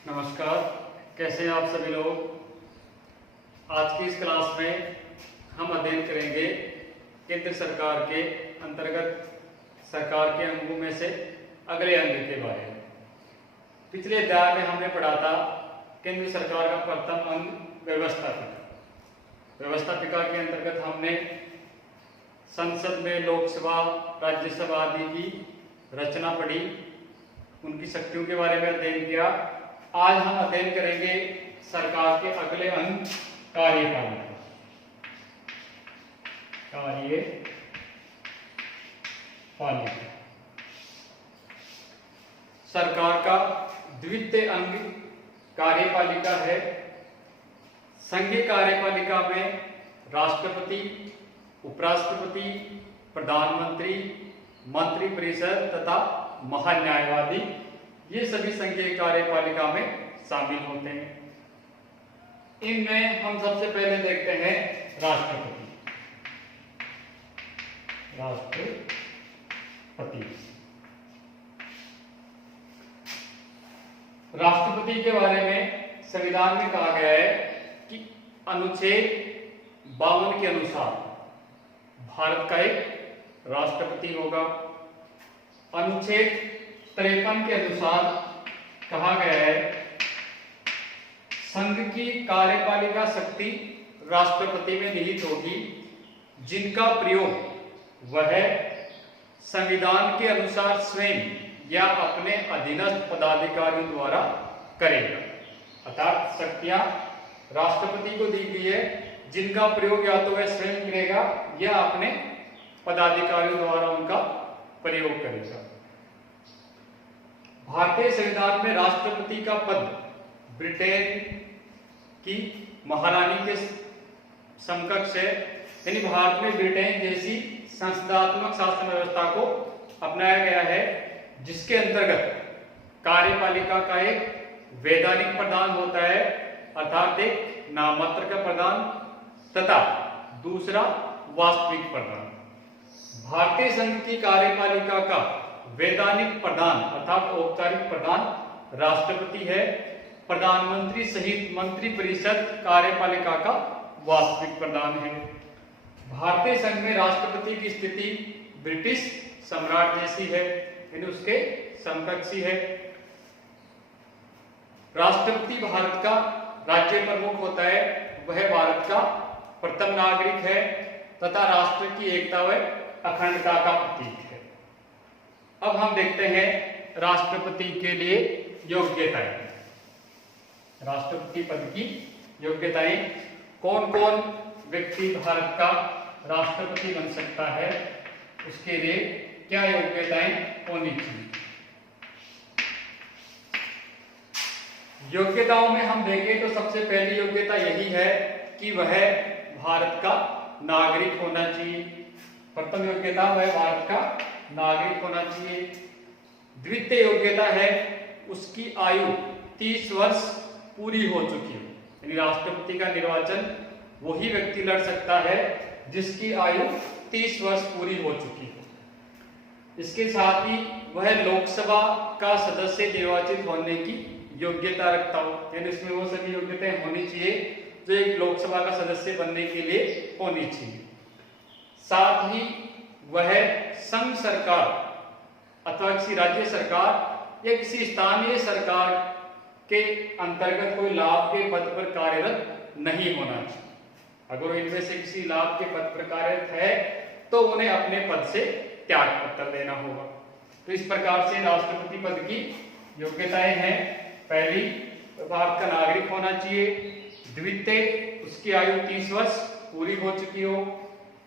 नमस्कार, कैसे हैं आप सभी लोग। आज की इस क्लास में हम अध्ययन करेंगे केंद्र सरकार के अंतर्गत सरकार के अंगों में से अगले अंग के बारे में। पिछले अध्याय में हमने पढ़ा था केंद्र सरकार का प्रथम अंग व्यवस्थापिका। व्यवस्थापिका के अंतर्गत हमने संसद में लोकसभा, राज्यसभा आदि की रचना पढ़ी, उनकी शक्तियों के बारे में अध्ययन किया। आज हम अध्ययन करेंगे सरकार के अगले अंग कार्यपालिका। सरकार का द्वितीय अंग कार्यपालिका है। संघीय कार्यपालिका में राष्ट्रपति, उपराष्ट्रपति, प्रधानमंत्री, मंत्रिपरिषद तथा महान्यायवादी ये सभी संघीय कार्यपालिका में शामिल होते हैं। इनमें हम सबसे पहले देखते हैं राष्ट्रपति। राष्ट्रपति के बारे में संविधान में कहा गया है कि अनुच्छेद 52 के अनुसार भारत का एक राष्ट्रपति होगा। अनुच्छेद 53 के अनुसार कहा गया है संघ की कार्यपालिका शक्ति राष्ट्रपति में निहित होगी, जिनका प्रयोग वह संविधान के अनुसार स्वयं या अपने अधीनस्थ पदाधिकारियों द्वारा करेगा। अर्थात शक्तियां राष्ट्रपति को दी गई है, जिनका प्रयोग या तो वह स्वयं करेगा या अपने पदाधिकारियों द्वारा उनका प्रयोग करेगा। भारतीय संविधान में राष्ट्रपति का पद ब्रिटेन की महारानी के समकक्ष है, यानी भारत में ब्रिटेन जैसी संसदात्मक शासन व्यवस्था को अपनाया गया है, जिसके अंतर्गत कार्यपालिका का एक वैधानिक प्रधान होता है, अर्थात एक नाममात्र का प्रधान तथा दूसरा वास्तविक प्रधान। भारतीय संघ की कार्यपालिका का वैधानिक प्रधान अर्थात औपचारिक प्रधान राष्ट्रपति है। प्रधानमंत्री सहित मंत्रिपरिषद कार्यपालिका का वास्तविक प्रधान है। भारतीय संघ में राष्ट्रपति की स्थिति ब्रिटिश सम्राट जैसी है, यानी उसके समकक्षी है। राष्ट्रपति भारत का राज्य प्रमुख होता है, वह भारत का प्रथम नागरिक है तथा राष्ट्र की एकता व अखंडता का प्रतीक है। अब हम देखते हैं राष्ट्रपति के लिए योग्यताएं। राष्ट्रपति पद की योग्यताएं, कौन कौन व्यक्ति भारत का राष्ट्रपति बन सकता है, उसके लिए क्या योग्यताएं होनी चाहिए। योग्यताओं में हम देखें तो सबसे पहली योग्यता यही है कि वह भारत का नागरिक होना चाहिए। प्रथम योग्यता वह भारत का नागरिक होना चाहिए। द्वितीय योग्यता है उसकी आयु 30 वर्ष पूरी हो चुकी हो, यानी राष्ट्रपति का निर्वाचन वही व्यक्ति लड़ सकता है जिसकी आयु 30 वर्ष पूरी हो चुकी हो। इसके साथ ही वह लोकसभा का सदस्य निर्वाचित होने की योग्यता रखता हो, यानी इसमें वो सभी योग्यताएं होनी चाहिए जो एक लोकसभा का सदस्य बनने के लिए होनी चाहिए। साथ ही वह संघ सरकार अथवा किसी राज्य सरकार या किसी स्थानीय सरकार के अंतर्गत कोई लाभ के पद पर कार्यरत नहीं होना चाहिए। अगर इनमें से किसी लाभ के पद पर कार्यरत है तो उन्हें अपने पद से त्याग पत्र देना होगा। तो इस प्रकार से राष्ट्रपति पद की योग्यताएं हैं। पहली, भारत का नागरिक होना चाहिए। द्वितीय, उसकी आयु 30 वर्ष पूरी हो चुकी हो।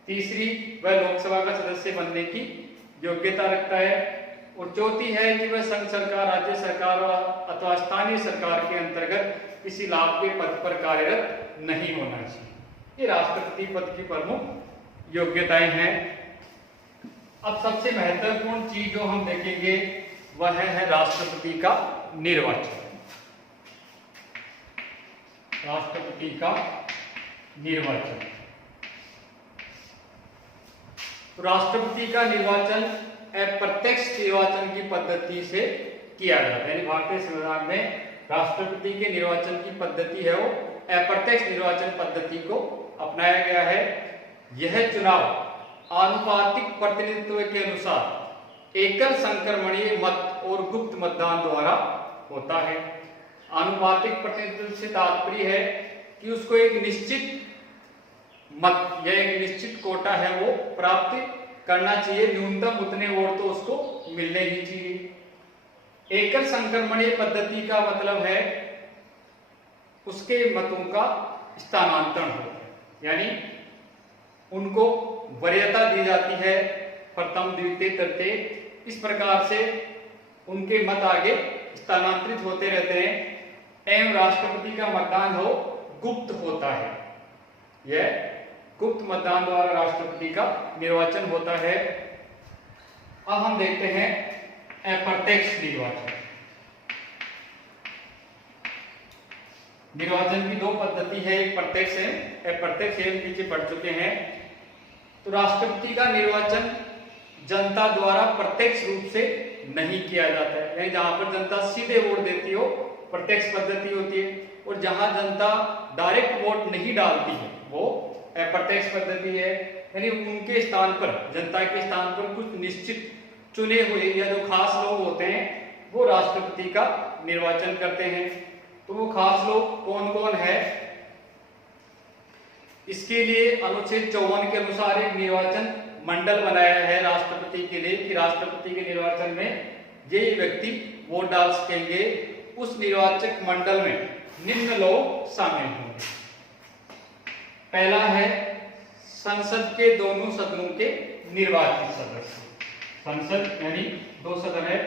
तीसरी, वह लोकसभा का सदस्य बनने की योग्यता रखता है। और चौथी है कि वह संघ सरकार, राज्य सरकार अथवा स्थानीय सरकार के अंतर्गत किसी लाभ के पद पर कार्यरत नहीं होना चाहिए। ये राष्ट्रपति पद की प्रमुख योग्यताएं हैं। अब सबसे महत्वपूर्ण चीज जो हम देखेंगे वह है राष्ट्रपति का निर्वाचन। राष्ट्रपति का निर्वाचन। तो राष्ट्रपति का निर्वाचन अप्रत्यक्ष निर्वाचन की पद्धति से किया जाता है। यानी भारतीय संविधान में राष्ट्रपति के निर्वाचन की पद्धति है वो अप्रत्यक्ष निर्वाचन पद्धति को अपनाया गया है। यह चुनाव आनुपातिक प्रतिनिधित्व के अनुसार एकल संक्रमणीय मत और गुप्त मतदान द्वारा होता है। आनुपातिक प्रतिनिधित्व से तात्पर्य है कि उसको एक निश्चित मत या एक निश्चित कोटा है वो प्राप्त करना चाहिए, न्यूनतम उतने वोट तो उसको मिलने ही चाहिए। एकल संक्रमणीय पद्धति का मतलब है उसके मतों का स्थानांतरण होता है, यानी उनको वरीयता दी जाती है, प्रथम द्वितीय तृतीय, इस प्रकार से उनके मत आगे स्थानांतरित होते रहते हैं एवं राष्ट्रपति का मतदान हो गुप्त होता है। यह गुप्त मतदान द्वारा राष्ट्रपति का निर्वाचन होता है। अब हम देखते हैं अप्रत्यक्ष निर्वाचन। निर्वाचन की दो पद्धति है, एक प्रत्यक्ष है, अप्रत्यक्ष है, नीचे पढ़ चुके हैं। तो राष्ट्रपति का निर्वाचन जनता द्वारा प्रत्यक्ष रूप से नहीं किया जाता है, यानी जहां पर जनता सीधे वोट देती हो प्रत्यक्ष पद्धति होती है, और जहां जनता डायरेक्ट वोट नहीं डालती है वो अप्रत्यक्ष पद्धति है। यानी उनके स्थान पर, जनता के स्थान पर कुछ निश्चित चुने हुए या जो खास लोग होते हैं वो राष्ट्रपति का निर्वाचन करते हैं। तो वो खास लोग कौन कौन है, इसके लिए अनुच्छेद 54 के अनुसार एक निर्वाचन मंडल बनाया है राष्ट्रपति के लिए कि राष्ट्रपति के निर्वाचन में ये व्यक्ति वोट डाल सकेंगे। उस निर्वाचक मंडल में निम्न लोग शामिल होंगे। पहला है संसद के दोनों सदनों के निर्वाचित सदस्य। संसद यानी दो सदन है,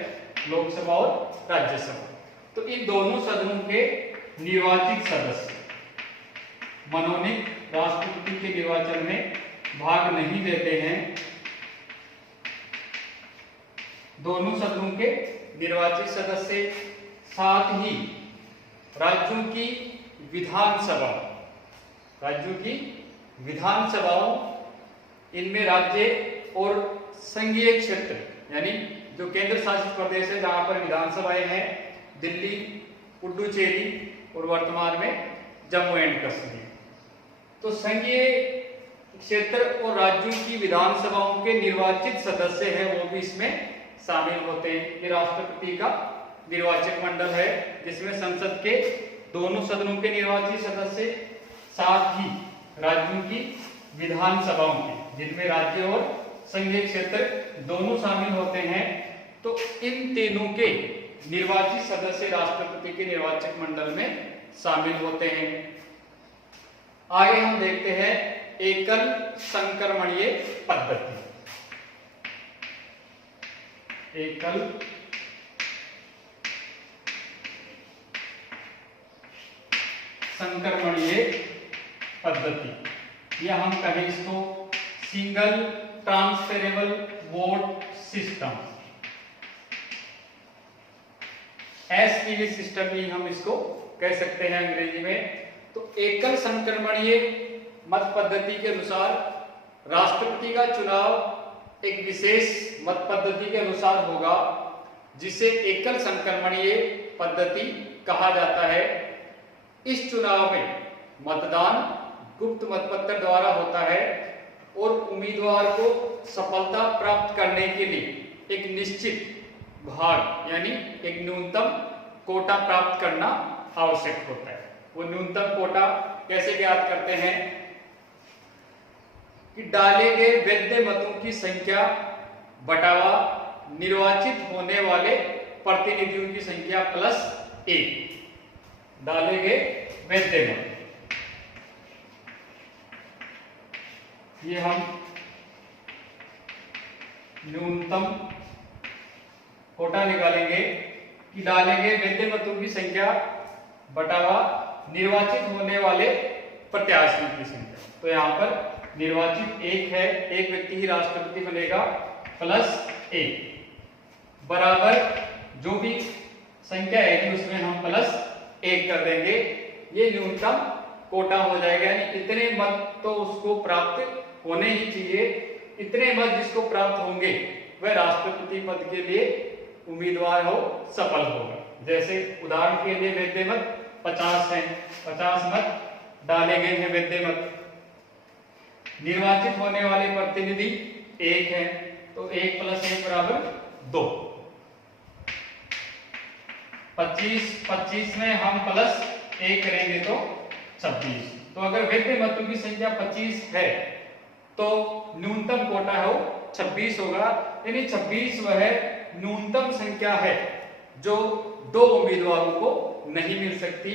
लोकसभा और राज्यसभा। तो इन दोनों सदनों के निर्वाचित सदस्य मनोनीत राष्ट्रपति के निर्वाचन में भाग नहीं लेते हैं। दोनों सदनों के निर्वाचित सदस्य, साथ ही राज्यों की विधानसभाओं, इनमें राज्य और संघीय क्षेत्र यानी जो केंद्र शासित प्रदेश है जहां पर विधानसभाएं हैं, दिल्ली, पुडुचेरी और वर्तमान में जम्मू एंड कश्मीर। तो संघीय क्षेत्र और राज्यों की विधानसभाओं के निर्वाचित सदस्य हैं वो भी इसमें शामिल होते हैं। ये राष्ट्रपति का निर्वाचक मंडल है जिसमें संसद के दोनों सदनों के निर्वाचित सदस्य, साथ ही राज्यों की विधानसभाओं के, जिनमें राज्य और संघीय क्षेत्र दोनों शामिल होते हैं। तो इन तीनों के निर्वाचित सदस्य राष्ट्रपति के निर्वाचक मंडल में शामिल होते हैं। आगे हम देखते हैं एकल संक्रमणीय पद्धति। एकल संक्रमणीय पद्धति, या हम कहें इसको single transferable vote system, STV system ही हम इसको कह सकते हैं अंग्रेजी में। तो एकल संक्रमणीय मत पद्धति के अनुसार राष्ट्रपति का चुनाव एक विशेष मत पद्धति के अनुसार होगा जिसे एकल संक्रमणीय पद्धति कहा जाता है। इस चुनाव में मतदान गुप्त मतपत्र द्वारा होता है और उम्मीदवार को सफलता प्राप्त करने के लिए एक निश्चित भाग यानी एक न्यूनतम कोटा प्राप्त करना आवश्यक होता है। वो न्यूनतम कोटा कैसे ज्ञात करते हैं कि डाले गए वैध मतों की संख्या बटावा निर्वाचित होने वाले प्रतिनिधियों की संख्या प्लस 1। डाले गए वैध मत, ये हम न्यूनतम कोटा निकालेंगे कि डाले गए वैध मतों की संख्या बटावा निर्वाचित होने वाले प्रत्याशियों की संख्या। तो यहाँ पर निर्वाचित 1 है, एक व्यक्ति ही राष्ट्रपति बनेगा, प्लस 1 बराबर जो भी संख्या है उसमें हम प्लस 1 कर देंगे। ये न्यूनतम कोटा हो जाएगा, यानी इतने मत तो उसको प्राप्त होने ही चाहिए। इतने मत जिसको प्राप्त होंगे वह राष्ट्रपति पद के लिए उम्मीदवार हो, सफल होगा। जैसे उदाहरण के लिए वैध मत 50 हैं, 50 मत डाले गए हैं वैध मत। निर्वाचित होने वाले प्रतिनिधि 1 है, तो 1 + 1 बराबर 2। 25 में हम +1 करेंगे तो 26। तो अगर वैध मतों की संख्या 25 है तो न्यूनतम कोटा है वो 26 होगा, यानी 26 वह न्यूनतम संख्या है जो 2 उम्मीदवारों को नहीं मिल सकती।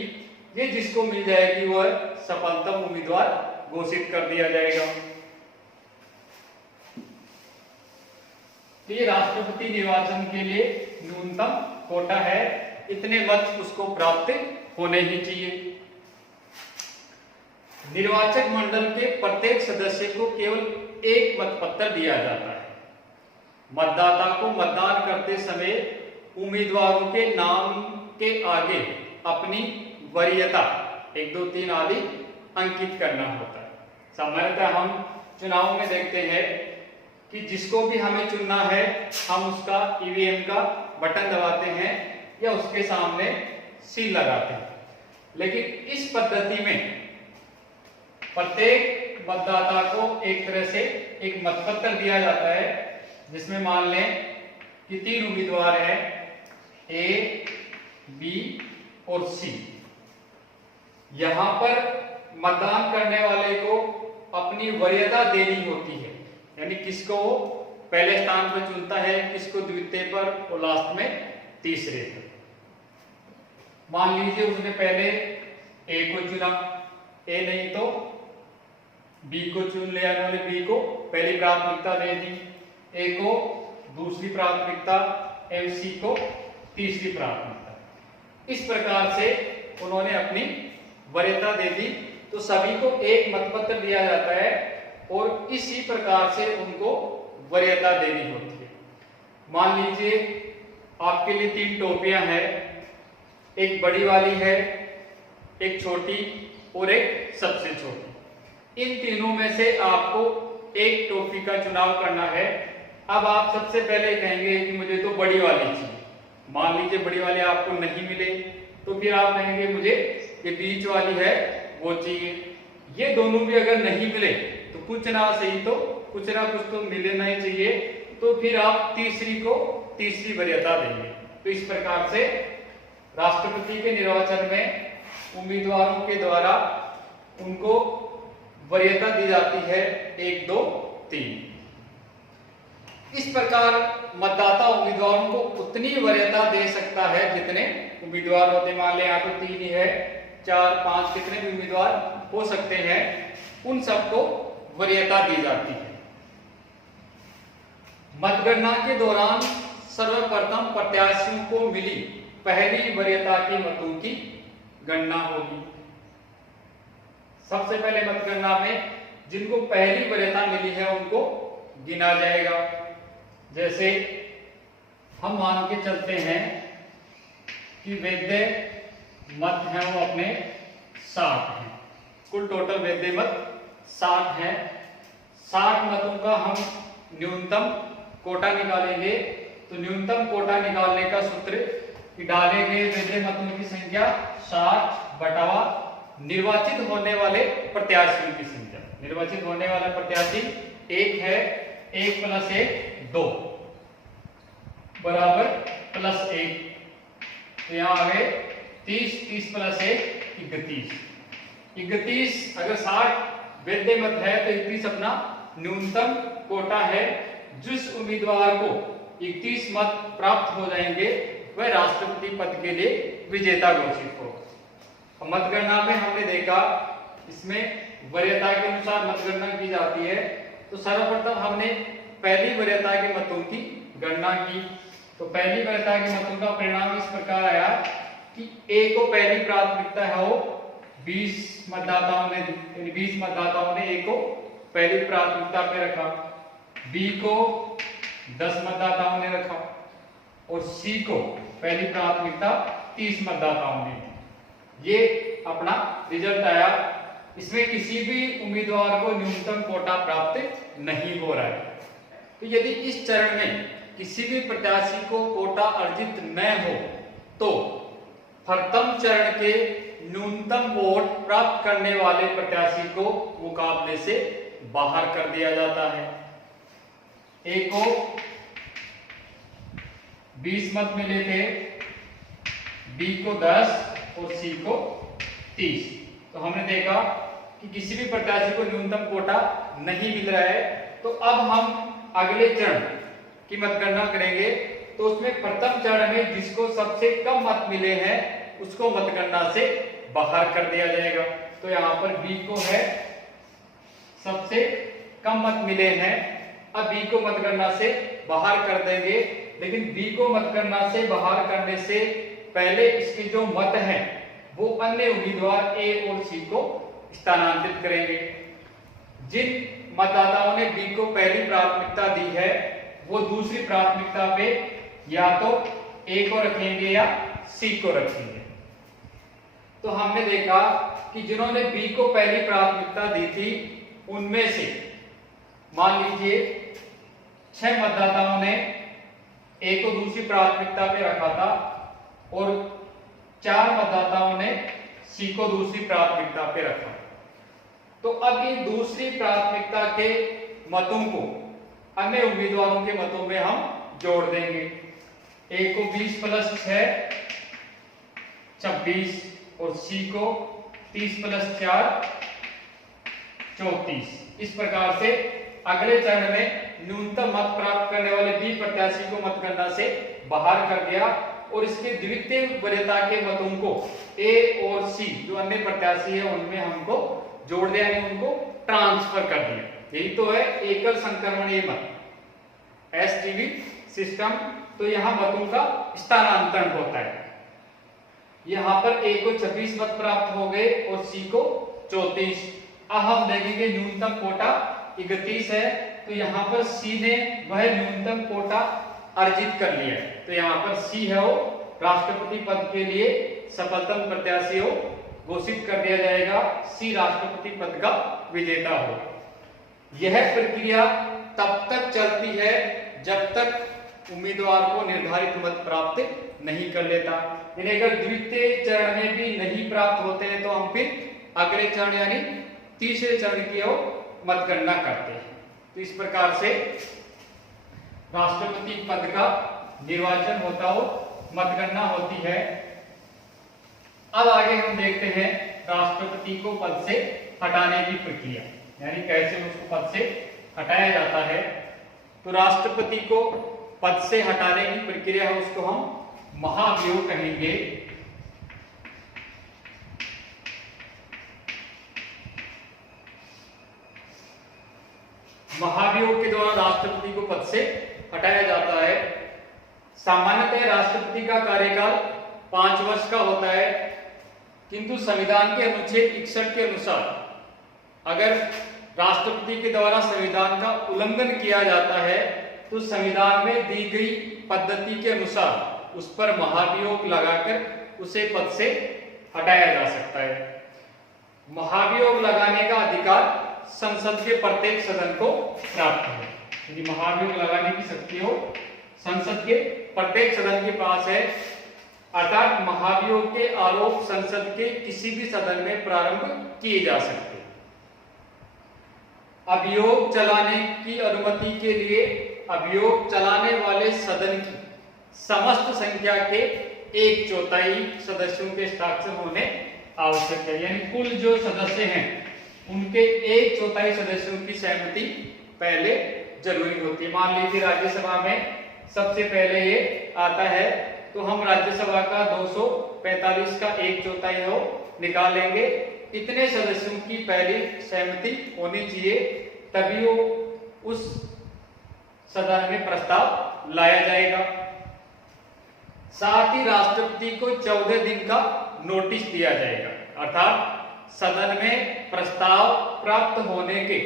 ये जिसको मिल जाएगी वह सफलतम उम्मीदवार घोषित कर दिया जाएगा। तो ये राष्ट्रपति निर्वाचन के लिए न्यूनतम कोटा है, इतने मत उसको प्राप्त होने ही चाहिए। निर्वाचक मंडल के प्रत्येक सदस्य को केवल 1 मतपत्र दिया जाता है। मतदाता को मतदान करते समय उम्मीदवारों के नाम के आगे अपनी वरीयता 1, 2, 3 आदि अंकित करना होता है। सामान्यतः हम चुनाव में देखते हैं कि जिसको भी हमें चुनना है हम उसका ईवीएम का बटन दबाते हैं या उसके सामने सील लगाते हैं, लेकिन इस पद्धति में प्रत्येक मतदाता को एक तरह से एक मतपत्र दिया जाता है, जिसमें मान लें कि 3 उम्मीदवार हैं, ए, बी और सी। यहां पर मतदान करने वाले को अपनी वरीयता देनी होती है, यानी किसको वो पहले स्थान पर चुनता है, किसको द्वितीय पर और लास्ट में तीसरे पर। मान लीजिए उसने पहले ए को चुना, ए नहीं तो बी को चुन लिया, उन्होंने बी को पहली प्राथमिकता दे दी, ए को दूसरी प्राथमिकता, एवं सी को तीसरी प्राथमिकता। इस प्रकार से उन्होंने अपनी वरीयता दे दी, तो सभी को एक मतपत्र दिया जाता है और इसी प्रकार से उनको वरीयता देनी होती है। मान लीजिए आपके लिए 3 टोपियां हैं, एक बड़ी वाली है, एक छोटी और एक सबसे छोटी। इन तीनों में से आपको एक टोपी का चुनाव करना है। अब आप सबसे पहले कहेंगे कि मुझे तो बड़ी वाली चाहिए। मान लीजिए बड़ी वाली आपको नहीं मिले, तो फिर आप कहेंगे मुझे ये बीच वाली है वो चाहिए। ये दोनों भी अगर नहीं मिले तो कुछ ना सही तो कुछ ना कुछ तो मिलना ही चाहिए, तो फिर आप तीसरी को तीसरी वरीयता देंगे। तो इस प्रकार से राष्ट्रपति के निर्वाचन में उम्मीदवारों के द्वारा उनको वरीयता दी जाती है 1, 2, 3। इस प्रकार मतदाता उम्मीदवारों को उतनी वरीयता दे सकता है जितने उम्मीदवार होते। मान लें यहाँ तो 3 ही है, 4, 5 कितने भी उम्मीदवार हो सकते हैं, उन सबको वरीयता दी जाती है। मतगणना के दौरान सर्वप्रथम प्रत्याशियों को मिली पहली वरीयता के मतों की गणना होगी। सबसे पहले मतगणना में जिनको पहली वरीयता मिली है उनको गिना जाएगा। जैसे हम मान के चलते हैं कि वैध मत हैं वो अपने 60 हैं, कुल टोटल वैध मत 60 हैं। 60 मतों का हम न्यूनतम कोटा निकालेंगे। तो न्यूनतम कोटा निकालने का सूत्र कि डाले गए वैध मतों की संख्या 60 बटावा निर्वाचित होने वाले प्रत्याशियों की संख्या। निर्वाचित होने वाला प्रत्याशी 1 है, 1 + 1 2 बराबर +1। तो यहां आ गए 30, 30 + 1 31। 31 अगर 60 वैध मत है तो 31 अपना न्यूनतम कोटा है। जिस उम्मीदवार को 31 मत प्राप्त हो जाएंगे वह राष्ट्रपति पद के लिए विजेता घोषित होगा। मतगणना में हमने देखा इसमें वरीयता के अनुसार मतगणना की जाती है। तो सर्वप्रथम हमने पहली वरीयता के मतों की गणना की। तो पहली वरीयता के मतों का परिणाम इस प्रकार आया कि ए को पहली प्राथमिकता है वो 20 मतदाताओं ने ए को पहली प्राथमिकता पे रखा, बी को 10 मतदाताओं ने रखा और सी को पहली प्राथमिकता 30 मतदाताओं ने। ये अपना रिजल्ट आया। इसमें किसी भी उम्मीदवार को न्यूनतम कोटा प्राप्त नहीं हो रहा है। तो यदि इस चरण में किसी भी प्रत्याशी को कोटा अर्जित न हो तो प्रथम चरण के न्यूनतम वोट प्राप्त करने वाले प्रत्याशी को मुकाबले से बाहर कर दिया जाता है। ए को 20 मत मिले थे, बी को 10 और सी को 30। तो हमने देखा कि किसी भी प्रत्याशी को न्यूनतम कोटा नहीं मिल रहा है। तो अब हम अगले चरण की मतगणना करेंगे। तो उसमें प्रथम चरण में जिसको सबसे कम मत मिले हैं उसको मतगणना से बाहर कर दिया जाएगा। तो यहाँ पर बी को है सबसे कम मत मिले हैं, अब बी को मतगणना से बाहर कर देंगे। लेकिन बी को मतगणना से बाहर करने से पहले इसके जो मत हैं वो अन्य उम्मीदवार ए और सी को स्थानांतरित करेंगे। जिन मतदाताओं ने बी को पहली प्राथमिकता दी है वो दूसरी प्राथमिकता पे या तो ए को रखेंगे या सी को रखेंगे। तो हमने देखा कि जिन्होंने बी को पहली प्राथमिकता दी थी उनमें से मान लीजिए 6 मतदाताओं ने ए को दूसरी प्राथमिकता पे रखा था और 4 मतदाताओं ने सी को दूसरी प्राथमिकता पे रखा। तो अब इन दूसरी प्राथमिकता के मतों को अन्य उम्मीदवारों के मतों में हम जोड़ देंगे। ए को 20 + 6 26 और सी को 30 + 4 34। इस प्रकार से अगले चरण में न्यूनतम मत प्राप्त करने वाले बी प्रत्याशी को मतगणना से बाहर कर दिया और इसके द्वितीय वरीयता के मतों को ए और सी जो अन्य प्रत्याशी है उनमें हमको जोड़ दिया, यानी उनको ट्रांसफर कर दिया। यही तो है एकल संक्रमणीय मत, एसटीवी सिस्टम। तो यहाँ मतों का स्थानांतरण होता है। यहाँ पर ए को 26 मत प्राप्त हो गए और सी को 34। अब हम देखेंगे न्यूनतम कोटा 31 है, तो यहाँ पर सी ने वह न्यूनतम कोटा अर्जित कर लिया है। तो यहाँ पर सी है वो राष्ट्रपति पद के लिए सफलतम प्रत्याशी हो घोषित कर दिया जाएगा, सी राष्ट्रपति पद का विजेता हो। यह प्रक्रिया तब तक चलती है जब तक उम्मीदवार को निर्धारित मत प्राप्त नहीं कर लेता। यानी अगर द्वितीय चरण में भी नहीं प्राप्त होते हैं तो हम फिर अगले चरण यानी तीसरे चरण की ओर मतगणना करते हैं। तो इस प्रकार से राष्ट्रपति पद का निर्वाचन होता हो, मतगणना होती है। अब आगे हम देखते हैं राष्ट्रपति को पद से हटाने की प्रक्रिया, यानी कैसे उसको पद से हटाया जाता है। तो राष्ट्रपति को पद से हटाने की प्रक्रिया है उसको हम महाभियोग कहेंगे। महाभियोग के द्वारा राष्ट्रपति को पद से हटाया जाता है। सामान्यतः राष्ट्रपति का कार्यकाल 5 वर्ष का होता है, किंतु संविधान के अनुच्छेद 61 के अनुसार अगर राष्ट्रपति के द्वारा संविधान का उल्लंघन किया जाता है तो संविधान में दी गई पद्धति के अनुसार उस पर महाभियोग लगाकर उसे पद से हटाया जा सकता है। महाभियोग लगाने का अधिकार संसद के प्रत्येक सदन को प्राप्त है। यदि महाभियोग लगाने की शक्ति हो संसद के प्रत्येक सदन के पास है, अर्थात महाभियोग के आरोप संसद के किसी भी सदन में प्रारंभ किए जा सकते हैं। अभियोग चलाने की अनुमति के लिए अभियोग चलाने वाले सदन की समस्त संख्या के 1/4 सदस्यों के हस्ताक्षर होने आवश्यक है। यानी कुल जो सदस्य हैं उनके 1/4 सदस्यों की सहमति पहले जरूरी होती है। मान लीजिए राज्यसभा में सबसे पहले ये आता है तो हम राज्यसभा का 245 का 1/4 हो निकालेंगे। इतने सदस्यों की पहली सहमति होनी चाहिए, तभी वो उस सदन में प्रस्ताव लाया जाएगा। साथ ही राष्ट्रपति को 14 दिन का नोटिस दिया जाएगा, अर्थात सदन में प्रस्ताव प्राप्त होने के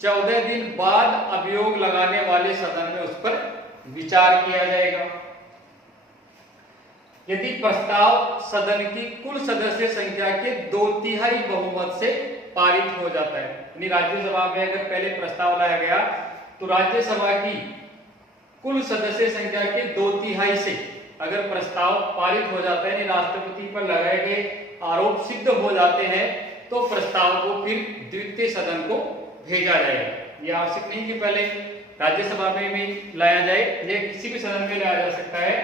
14 दिन बाद अभियोग लगाने वाले सदन में उस पर विचार किया जाएगा। यदि प्रस्ताव सदन की कुल सदस्य संख्या के 2/3 बहुमत से पारित हो जाता है, यानी राज्यसभा में अगर पहले प्रस्ताव लाया गया तो राज्यसभा की कुल सदस्य संख्या के 2/3 से अगर प्रस्ताव पारित हो जाता है, यानी राष्ट्रपति पर लगाए गए आरोप सिद्ध हो जाते हैं, तो प्रस्ताव को फिर द्वितीय सदन को भेजा जाएगा। यह आवश्यक नहीं कि पहले राज्यसभा में भी लाया जाए, यह किसी भी सदन में लाया जा सकता है।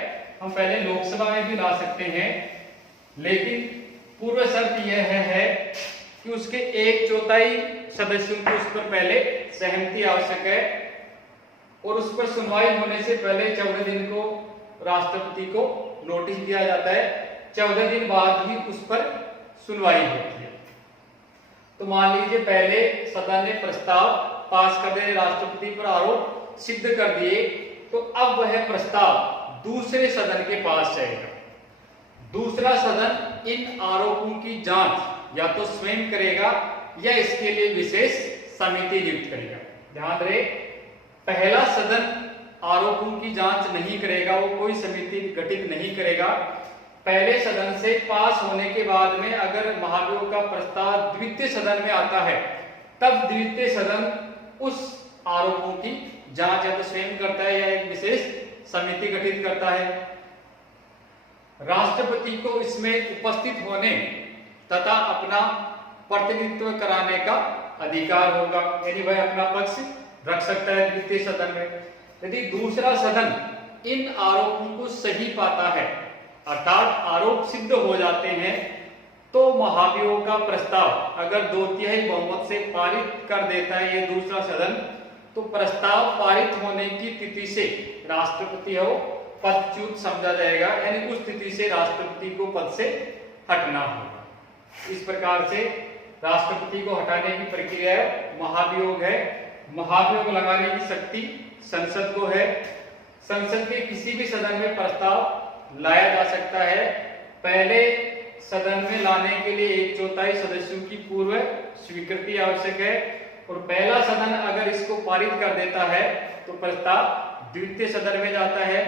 हम पहले लोकसभा में भी ला सकते हैं, लेकिन पूर्व शर्त यह है कि उसके 1/4 सदस्यों की उस पर पहले सहमति आवश्यक है, और उस पर सुनवाई होने से पहले 14 दिन को राष्ट्रपति को नोटिस दिया जाता है। 14 दिन बाद ही उस पर सुनवाई होती है। तो मान लीजिए पहले सदन ने प्रस्ताव पास कर दिए, राष्ट्रपति पर आरोप सिद्ध कर दिए, तो अब वह प्रस्ताव दूसरे सदन के पास जाएगा। दूसरा सदन इन आरोपों की जांच या तो स्वयं करेगा या इसके लिए विशेष समिति नियुक्त करेगा। ध्यान रहे, पहला सदन आरोपों की जांच नहीं करेगा, वो कोई समिति गठित नहीं करेगा। पहले सदन से पास होने के बाद में अगर महाभियोग का प्रस्ताव द्वितीय सदन में आता है, तब द्वितीय सदन उस आरोपों की जांच या तो स्वयं करता है या एक विशेष समिति गठित करता है। राष्ट्रपति को इसमें उपस्थित होने तथा अपना प्रतिनिधित्व कराने का अधिकार होगा, यानी वह अपना पक्ष रख सकता है द्वितीय सदन में। यदि दूसरा सदन इन आरोपों को सही पाता है, अर्थात आरोप सिद्ध हो जाते हैं, तो महाभियोग का प्रस्ताव अगर 2/3 बहुमत से पारित कर देता है ये दूसरा सदन, तो प्रस्ताव पारित होने की तिथि से राष्ट्रपति हो पदच्युत समझा जाएगा, यानी उस तिथि से राष्ट्रपति को पद से हटना होगा। इस प्रकार से राष्ट्रपति को हटाने की प्रक्रिया महाभियोग है। महाभियोग लगाने की शक्ति संसद को है। संसद के किसी भी सदन में प्रस्ताव लाया जा सकता है। पहले सदन में लाने के लिए 1/4 सदस्यों की पूर्व स्वीकृति आवश्यक है, और पहला सदन अगर इसको पारित कर देता है तो प्रस्ताव द्वितीय सदन में जाता है।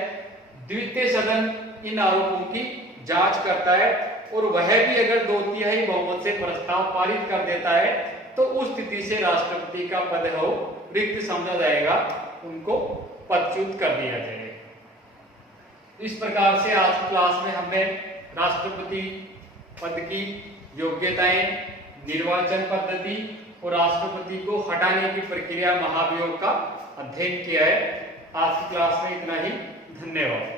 द्वितीय सदन इन आरोपों की जांच करता है, और वह भी अगर 2/3 बहुमत से प्रस्ताव पारित कर देता है, तो उस स्थिति से राष्ट्रपति का पद हो रिक्त समझा जाएगा, उनको पदच्युत कर दिया जाएगा। इस प्रकार से आज की क्लास में हमने राष्ट्रपति पद की योग्यताएं, निर्वाचन पद्धति और राष्ट्रपति को हटाने की प्रक्रिया महाभियोग का अध्ययन किया है। आज की क्लास में इतना ही। धन्यवाद।